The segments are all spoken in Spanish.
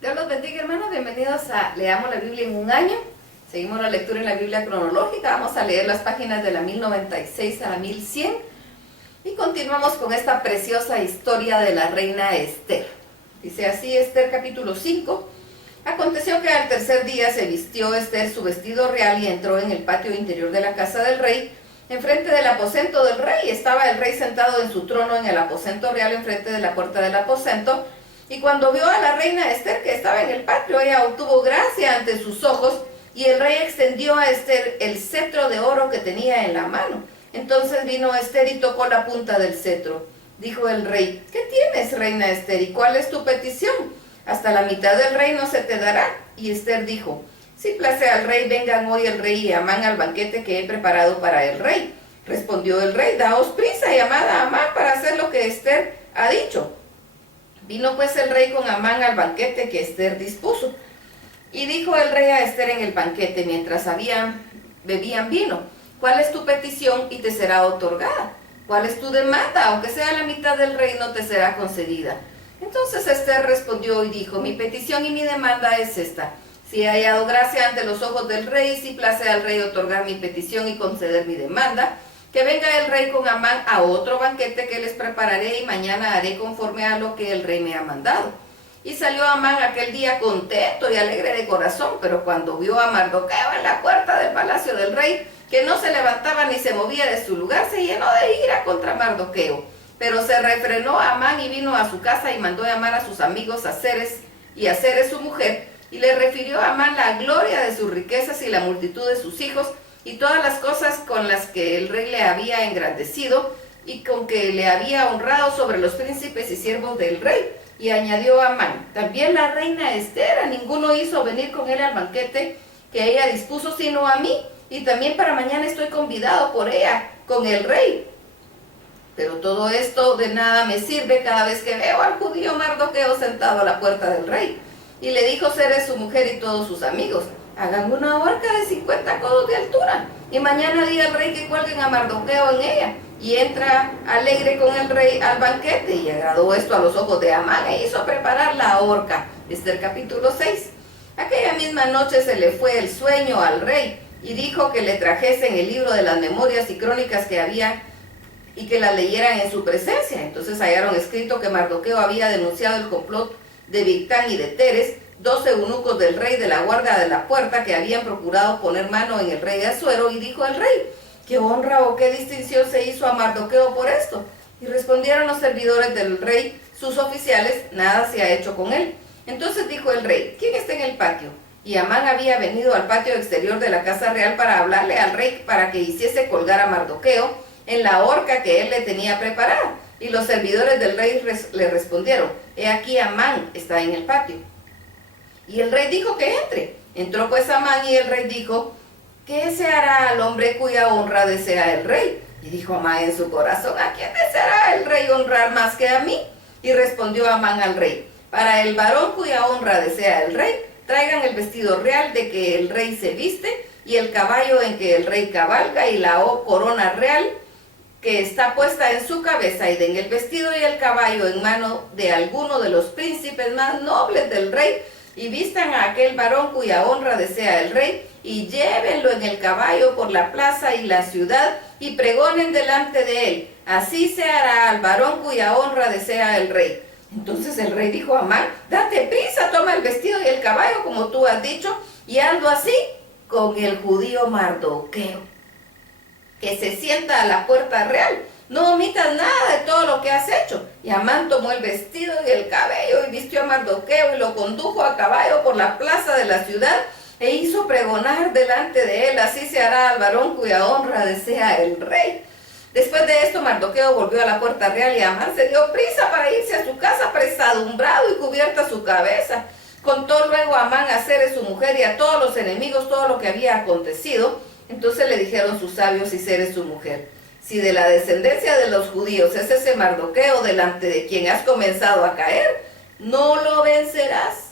Dios los bendiga, hermanos. Bienvenidos a Leamos la Biblia en un año. Seguimos la lectura en la Biblia cronológica. Vamos a leer las páginas de la 1096 a la 1100. Y continuamos con esta preciosa historia de la reina Esther. Dice así Esther capítulo 5. Aconteció que al tercer día se vistió Esther su vestido real y entró en el patio interior de la casa del rey. Enfrente del aposento del rey estaba el rey sentado en su trono en el aposento real enfrente de la puerta del aposento. Y cuando vio a la reina Esther que estaba en el patio, ella obtuvo gracia ante sus ojos, y el rey extendió a Esther el cetro de oro que tenía en la mano. Entonces vino Esther y tocó la punta del cetro. Dijo el rey: ¿Qué tienes, reina Esther, y cuál es tu petición? Hasta la mitad del reino se te dará. Y Esther dijo: Si place al rey, vengan hoy el rey y Amán al banquete que he preparado para el rey. Respondió el rey: Daos prisa y llamad a Amán para hacer lo que Esther ha dicho. Vino pues el rey con Amán al banquete que Esther dispuso. Y dijo el rey a Esther en el banquete, mientras bebían vino: ¿Cuál es tu petición y te será otorgada? ¿Cuál es tu demanda? Aunque sea la mitad del reino, te será concedida. Entonces Esther respondió y dijo: Mi petición y mi demanda es esta. Si he hallado gracia ante los ojos del rey, si place al rey otorgar mi petición y conceder mi demanda, que venga el rey con Amán a otro banquete que les prepararé, y mañana haré conforme a lo que el rey me ha mandado. Y salió Amán aquel día contento y alegre de corazón, pero cuando vio a Mardoqueo en la puerta del palacio del rey, que no se levantaba ni se movía de su lugar, se llenó de ira contra Mardoqueo. Pero se refrenó Amán y vino a su casa y mandó llamar a sus amigos a Zeres y a Zeres su mujer, y le refirió a Amán la gloria de sus riquezas y la multitud de sus hijos, y todas las cosas con las que el rey le había engrandecido y con que le había honrado sobre los príncipes y siervos del rey. Y añadió Amán: También la reina Esther a ninguno hizo venir con él al banquete que ella dispuso, sino a mí, y también para mañana estoy convidado por ella con el rey. Pero todo esto de nada me sirve cada vez que veo al judío Mardoqueo sentado a la puerta del rey. Y le dijo Zeres su mujer y todos sus amigos: Hagan una horca de 50 codos de altura, y mañana diga el rey que cuelguen a Mardoqueo en ella. Y entra alegre con el rey al banquete. Y agradó esto a los ojos de Amán, e hizo preparar la horca. Esther capítulo 6. Aquella misma noche se le fue el sueño al rey, y dijo que le trajesen el libro de las memorias y crónicas que había, y que las leyeran en su presencia. Entonces hallaron escrito que Mardoqueo había denunciado el complot de Bigtán y de Teres, 12 eunucos del rey de la guardia de la puerta, que habían procurado poner mano en el rey de Asuero. Y dijo el rey: ¿Qué honra o qué distinción se hizo a Mardoqueo por esto? Y respondieron los servidores del rey, sus oficiales: Nada se ha hecho con él. Entonces dijo el rey: ¿Quién está en el patio? Y Amán había venido al patio exterior de la casa real para hablarle al rey para que hiciese colgar a Mardoqueo en la horca que él le tenía preparada. Y los servidores del rey le respondieron: He aquí Amán está en el patio. Y el rey dijo que entre. Entró pues Amán, y el rey dijo: ¿Qué se hará al hombre cuya honra desea el rey? Y dijo Amán en su corazón: ¿A quién deseará el rey honrar más que a mí? Y respondió Amán al rey: Para el varón cuya honra desea el rey, traigan el vestido real de que el rey se viste, y el caballo en que el rey cabalga, y la corona real que está puesta en su cabeza, y den el vestido y el caballo en mano de alguno de los príncipes más nobles del rey, y vistan a aquel varón cuya honra desea el rey, y llévenlo en el caballo por la plaza y la ciudad, y pregonen delante de él: Así se hará al varón cuya honra desea el rey. Entonces el rey dijo a Amán: Date prisa, toma el vestido y el caballo como tú has dicho, y hazlo así con el judío Mardoqueo, que se sienta a la puerta real. No omitas nada de todo lo que has hecho. Y Amán tomó el vestido y el cabello, y vistió a Mardoqueo, y lo condujo a caballo por la plaza de la ciudad, e hizo pregonar delante de él: Así se hará al varón cuya honra desea el rey. Después de esto, Mardoqueo volvió a la puerta real, y Amán se dio prisa para irse a su casa, apesadumbrado y cubierta su cabeza. Contó luego Amán a Zeres su mujer y a todos los enemigos todo lo que había acontecido. Entonces le dijeron sus sabios y Zeres su mujer: Si de la descendencia de los judíos es ese Mardoqueo delante de quien has comenzado a caer, no lo vencerás,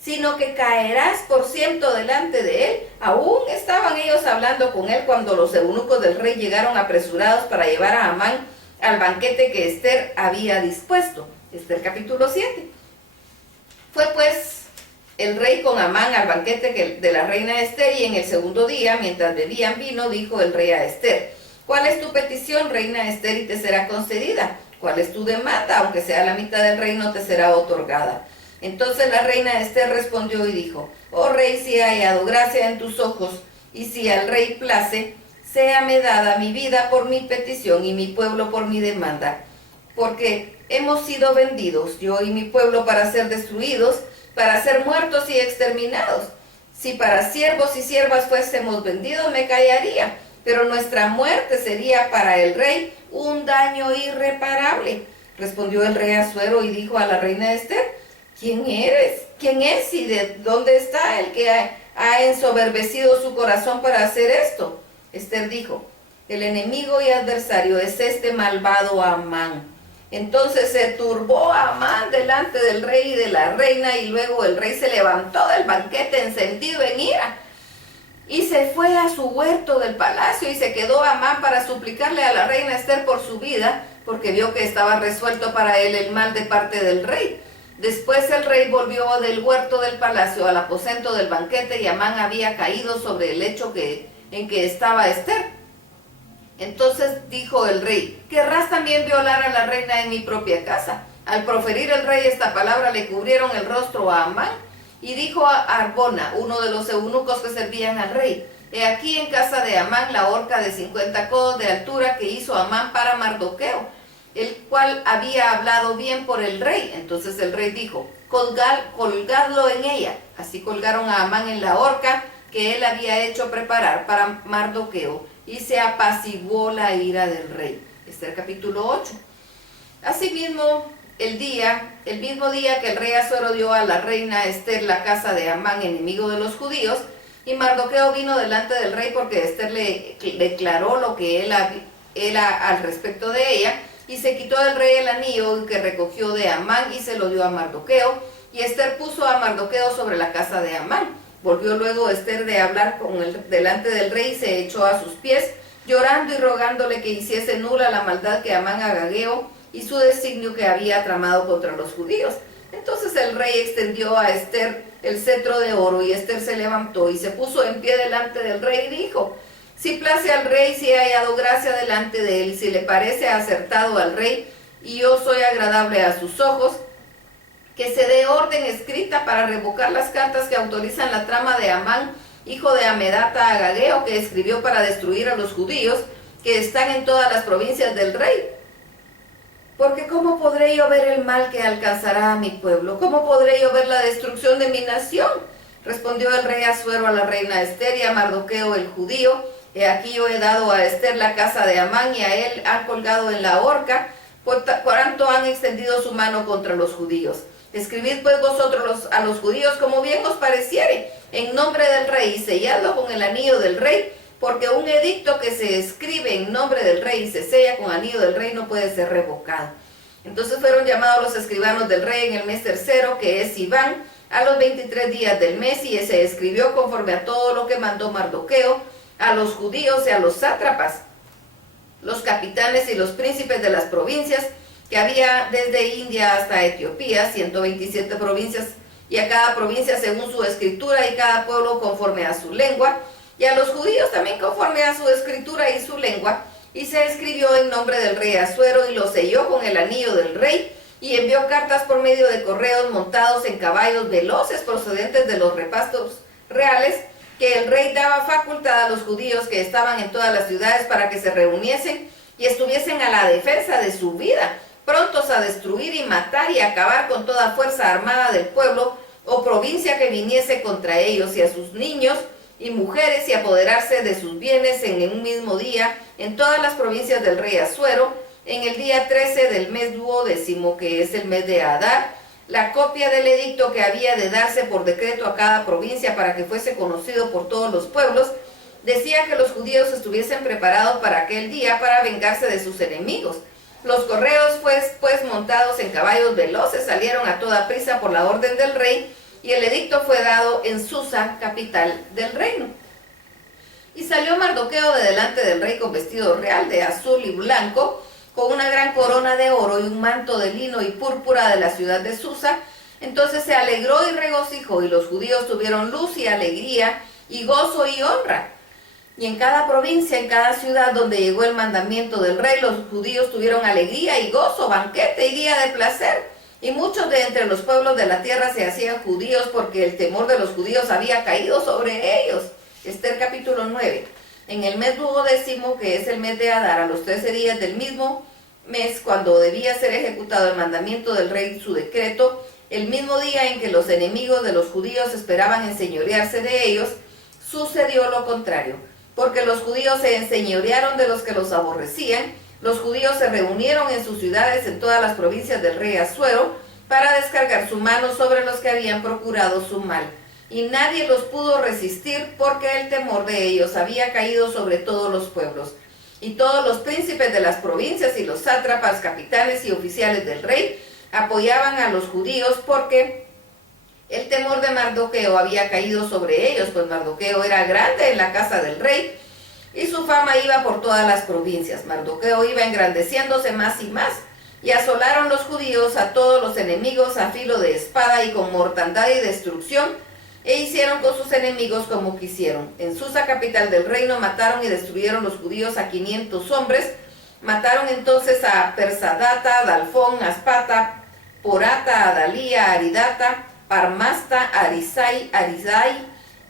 sino que caerás por ciento delante de él. Aún estaban ellos hablando con él cuando los eunucos del rey llegaron apresurados para llevar a Amán al banquete que Esther había dispuesto. Esther capítulo 7. Fue pues el rey con Amán al banquete de la reina Ester, y en el segundo día, mientras bebían vino, dijo el rey a Ester: ¿cuál es tu petición, reina Ester, y te será concedida? ¿Cuál es tu demanda? Aunque sea la mitad del reino, te será otorgada. Entonces la reina Ester respondió y dijo: oh rey, si he hallado gracia en tus ojos, y si al rey place, séame dada mi vida por mi petición y mi pueblo por mi demanda, porque hemos sido vendidos, yo y mi pueblo, para ser destruidos, para ser muertos y exterminados. Si para siervos y siervas fuésemos vendidos, me callaría, pero nuestra muerte sería para el rey un daño irreparable. Respondió el rey Asuero y dijo a la reina Ester: ¿quién eres? ¿Quién es y de dónde está el que ha ensoberbecido su corazón para hacer esto? Ester dijo: el enemigo y adversario es este malvado Amán. Entonces se turbó Amán delante del rey y de la reina, y luego el rey se levantó del banquete encendido en ira, y se fue a su huerto del palacio, y se quedó Amán para suplicarle a la reina Ester por su vida, porque vio que estaba resuelto para él el mal de parte del rey. Después el rey volvió del huerto del palacio al aposento del banquete, y Amán había caído sobre el lecho en que estaba Ester. Entonces dijo el rey: ¿querrás también violar a la reina en mi propia casa? Al proferir el rey esta palabra, le cubrieron el rostro a Amán, y dijo a Arbona, uno de los eunucos que servían al rey: he aquí en casa de Amán la horca de 50 codos de altura que hizo Amán para Mardoqueo, el cual había hablado bien por el rey. Entonces el rey dijo: colgadlo en ella. Así colgaron a Amán en la horca que él había hecho preparar para Mardoqueo, y se apaciguó la ira del rey. Este es el capítulo 8. Asimismo, el mismo día que el rey Asuero dio a la reina Ester la casa de Amán, enemigo de los judíos, y Mardoqueo vino delante del rey porque Ester le declaró lo que él era al respecto de ella, y se quitó del rey el anillo que recogió de Amán y se lo dio a Mardoqueo, y Ester puso a Mardoqueo sobre la casa de Amán. Volvió luego Ester de hablar delante del rey y se echó a sus pies, llorando y rogándole que hiciese nula la maldad que Amán agageo y su designio que había tramado contra los judíos. Entonces el rey extendió a Ester el cetro de oro, y Ester se levantó y se puso en pie delante del rey y dijo: si place al rey, si he hallado gracia delante de él, si le parece acertado al rey, y yo soy agradable a sus ojos, que se dé orden escrita para revocar las cartas que autorizan la trama de Amán, hijo de Amedata Agageo, que escribió para destruir a los judíos que están en todas las provincias del rey. Porque ¿cómo podré yo ver el mal que alcanzará a mi pueblo? ¿Cómo podré yo ver la destrucción de mi nación? Respondió el rey Asuero a la reina Ester y a Mardoqueo el judío: he aquí yo he dado a Ester la casa de Amán, y a él han colgado en la horca, por cuanto han extendido su mano contra los judíos. Escribid pues vosotros a los judíos como bien os pareciere, en nombre del rey, y selladlo con el anillo del rey, porque un edicto que se escribe en nombre del rey y se sella con anillo del rey no puede ser revocado. Entonces fueron llamados los escribanos del rey en el mes tercero, que es Sivan, a los 23 días del mes, y se escribió conforme a todo lo que mandó Mardoqueo a los judíos y a los sátrapas, los capitanes y los príncipes de las provincias, que había desde India hasta Etiopía, 127 provincias, y a cada provincia según su escritura, y cada pueblo conforme a su lengua, y a los judíos también conforme a su escritura y su lengua. Y se escribió en nombre del rey Asuero, y lo selló con el anillo del rey, y envió cartas por medio de correos montados en caballos veloces procedentes de los repastos reales, que el rey daba facultad a los judíos que estaban en todas las ciudades para que se reuniesen y estuviesen a la defensa de su vida, prontos a destruir y matar y acabar con toda fuerza armada del pueblo o provincia que viniese contra ellos, y a sus niños y mujeres, y apoderarse de sus bienes en un mismo día en todas las provincias del rey Asuero, en el día 13 del mes 12º, que es el mes de Adar, la copia del edicto que había de darse por decreto a cada provincia para que fuese conocido por todos los pueblos, decía que los judíos estuviesen preparados para aquel día para vengarse de sus enemigos. Los correos, pues montados en caballos veloces, salieron a toda prisa por la orden del rey, y el edicto fue dado en Susa, capital del reino. Y salió Mardoqueo de delante del rey con vestido real de azul y blanco, con una gran corona de oro y un manto de lino y púrpura de la ciudad de Susa, Entonces se alegró y regocijó, y los judíos tuvieron luz y alegría, y gozo y honra. Y en cada provincia, en cada ciudad donde llegó el mandamiento del rey, los judíos tuvieron alegría y gozo, banquete y día de placer. Y muchos de entre los pueblos de la tierra se hacían judíos porque el temor de los judíos había caído sobre ellos. Esther capítulo 9. En el mes 12º, que es el mes de Adar, a los 13 días del mismo mes, cuando debía ser ejecutado el mandamiento del rey, su decreto, el mismo día en que los enemigos de los judíos esperaban enseñorearse de ellos, sucedió lo contrario, porque los judíos se enseñorearon de los que los aborrecían. Los judíos se reunieron en sus ciudades en todas las provincias del rey Asuero para descargar su mano sobre los que habían procurado su mal. Y nadie los pudo resistir porque el temor de ellos había caído sobre todos los pueblos. Y todos los príncipes de las provincias y los sátrapas, capitanes y oficiales del rey apoyaban a los judíos porque el temor de Mardoqueo había caído sobre ellos, pues Mardoqueo era grande en la casa del rey y su fama iba por todas las provincias. Mardoqueo iba engrandeciéndose más y más, y asolaron los judíos a todos los enemigos a filo de espada y con mortandad y destrucción, e hicieron con sus enemigos como quisieron. En Susa, capital del reino, mataron y destruyeron los judíos a 500 hombres. Mataron entonces a Persadata, Dalfón, Aspata, Porata, Adalía, Aridata, Parmasta, Arizai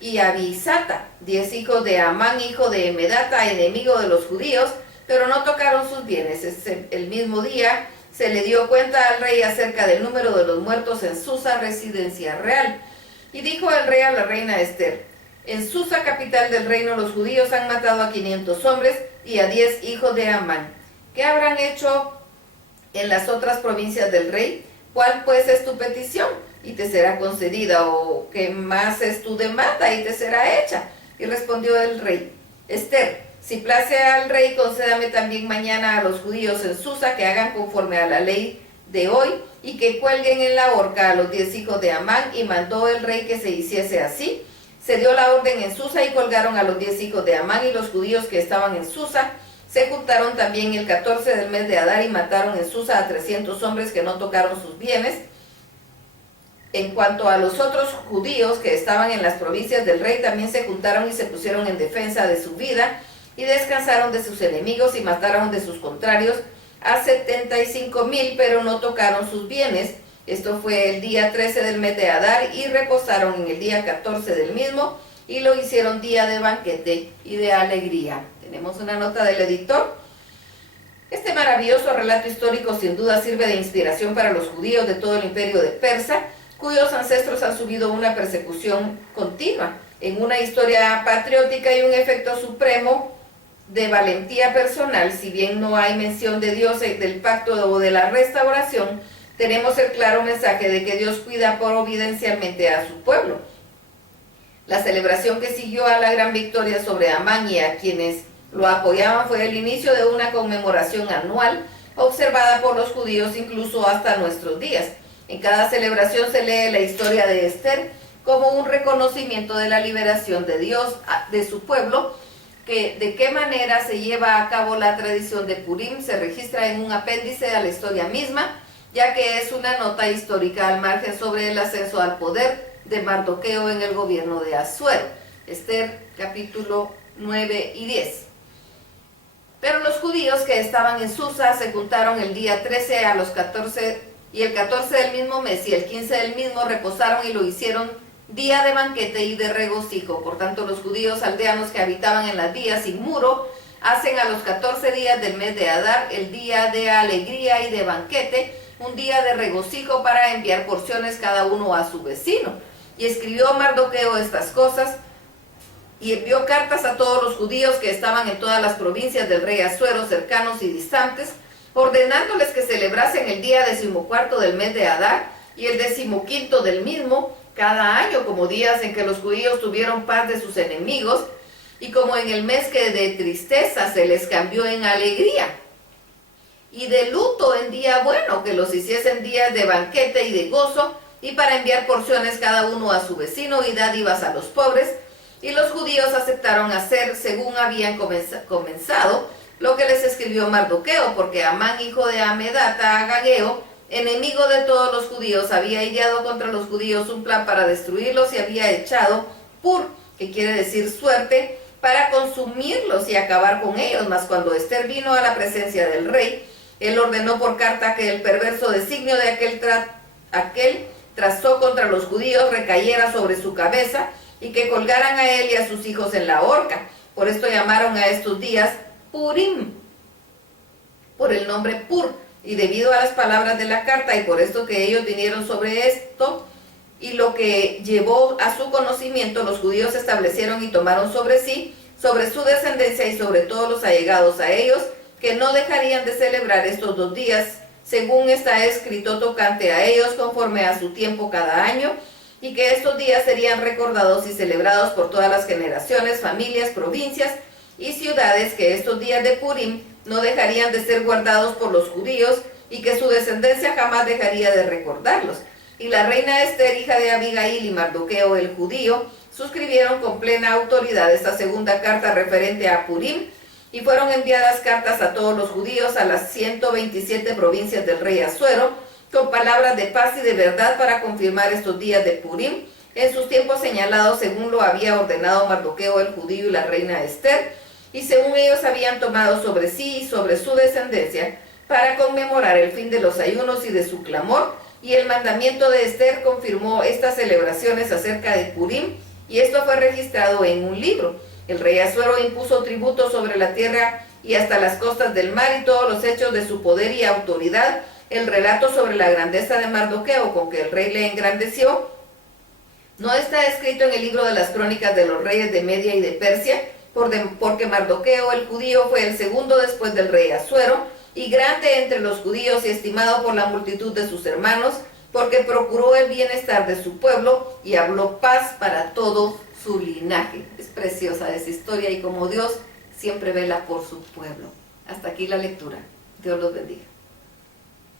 y Abisata, 10 hijos de Amán, hijo de Emedata, enemigo de los judíos, pero no tocaron sus bienes. El mismo día se le dio cuenta al rey acerca del número de los muertos en Susa, residencia real. Y dijo el rey a la reina Esther: en Susa, capital del reino, los judíos han matado a 500 hombres y a 10 hijos de Amán. ¿Qué habrán hecho en las otras provincias del rey? ¿Cuál pues es tu petición? Y te será concedida, o ¿qué más es tu demanda? Y te será hecha. Y respondió el rey: Esther, si place al rey, concédame también mañana a los judíos en Susa que hagan conforme a la ley de hoy, y que cuelguen en la horca a los 10 hijos de Amán. Y mandó el rey que se hiciese así. Se dio la orden en Susa y colgaron a los 10 hijos de Amán, y los judíos que estaban en Susa se juntaron también el 14 del mes de Adar y mataron en Susa a 300 hombres que no tocaron sus bienes. En cuanto a los otros judíos que estaban en las provincias del rey, también se juntaron y se pusieron en defensa de su vida, y descansaron de sus enemigos y mataron de sus contrarios a 75,000, pero no tocaron sus bienes. Esto fue el día 13 del mes de Adar, y reposaron en el día 14 del mismo, y lo hicieron día de banquete y de alegría. Tenemos una nota del editor. Este maravilloso relato histórico sin duda sirve de inspiración para los judíos de todo el imperio de Persa, cuyos ancestros han subido una persecución continua, en una historia patriótica y un efecto supremo de valentía personal. Si bien no hay mención de Dios, del pacto o de la restauración, tenemos el claro mensaje de que Dios cuida providencialmente a su pueblo. La celebración que siguió a la gran victoria sobre Amán y a quienes lo apoyaban fue el inicio de una conmemoración anual observada por los judíos incluso hasta nuestros días. En cada celebración se lee la historia de Esther como un reconocimiento de la liberación de Dios de su pueblo. Que de qué manera se lleva a cabo la tradición de Purim se registra en un apéndice a la historia misma, ya que es una nota histórica al margen sobre el ascenso al poder de Mardoqueo en el gobierno de Asuero. Esther capítulo 9 y 10. Pero los judíos que estaban en Susa se juntaron el día 13 a los 14, y el 14 del mismo mes y el 15 del mismo reposaron y lo hicieron día de banquete y de regocijo. Por tanto, los judíos aldeanos que habitaban en las vías sin muro hacen a los 14 días del mes de Adar el día de alegría y de banquete, un día de regocijo para enviar porciones cada uno a su vecino. Y escribió Mardoqueo estas cosas y envió cartas a todos los judíos que estaban en todas las provincias del rey Asuero, cercanos y distantes, ordenándoles que celebrasen el día 14 del mes de Adar y el 15 del mismo cada año como días en que los judíos tuvieron paz de sus enemigos, y como en el mes que de tristeza se les cambió en alegría, y de luto en día bueno, que los hiciesen días de banquete y de gozo, y para enviar porciones cada uno a su vecino y dádivas a los pobres. Y los judíos aceptaron hacer según habían comenzado lo que les escribió Mardoqueo, porque Amán, hijo de Amedata, Agageo, enemigo de todos los judíos, había ideado contra los judíos un plan para destruirlos y había echado pur, que quiere decir suerte, para consumirlos y acabar con ellos. Mas cuando Ester vino a la presencia del rey, él ordenó por carta que el perverso designio de aquel trazó contra los judíos recayera sobre su cabeza y que colgaran a él y a sus hijos en la horca. Por esto llamaron a estos días Purim, por el nombre Pur, y debido a las palabras de la carta y por esto que ellos vinieron sobre esto y lo que llevó a su conocimiento, los judíos establecieron y tomaron sobre sí, sobre su descendencia y sobre todos los allegados a ellos, que no dejarían de celebrar estos 2 días, según está escrito tocante a ellos, conforme a su tiempo cada año, y que estos días serían recordados y celebrados por todas las generaciones, familias, provincias y ciudades, que estos días de Purim no dejarían de ser guardados por los judíos y que su descendencia jamás dejaría de recordarlos. Y la reina Ester, hija de Abigail, y Mardoqueo el judío, suscribieron con plena autoridad esta segunda carta referente a Purim, y fueron enviadas cartas a todos los judíos a las 127 provincias del rey Asuero, con palabras de paz y de verdad para confirmar estos días de Purim, en sus tiempos señalados según lo había ordenado Mardoqueo el judío y la reina Ester, y según ellos habían tomado sobre sí y sobre su descendencia, para conmemorar el fin de los ayunos y de su clamor, y el mandamiento de Ester confirmó estas celebraciones acerca de Purim, y esto fue registrado en un libro. El rey Asuero impuso tributo sobre la tierra y hasta las costas del mar y todos los hechos de su poder y autoridad, el relato sobre la grandeza de Mardoqueo con que el rey le engrandeció, no está escrito en el libro de las crónicas de los reyes de Media y de Persia, porque Mardoqueo el judío fue el segundo después del rey Asuero, y grande entre los judíos y estimado por la multitud de sus hermanos, porque procuró el bienestar de su pueblo y habló paz para todo su linaje. Es preciosa esa historia y como Dios siempre vela por su pueblo. Hasta aquí la lectura. Dios los bendiga.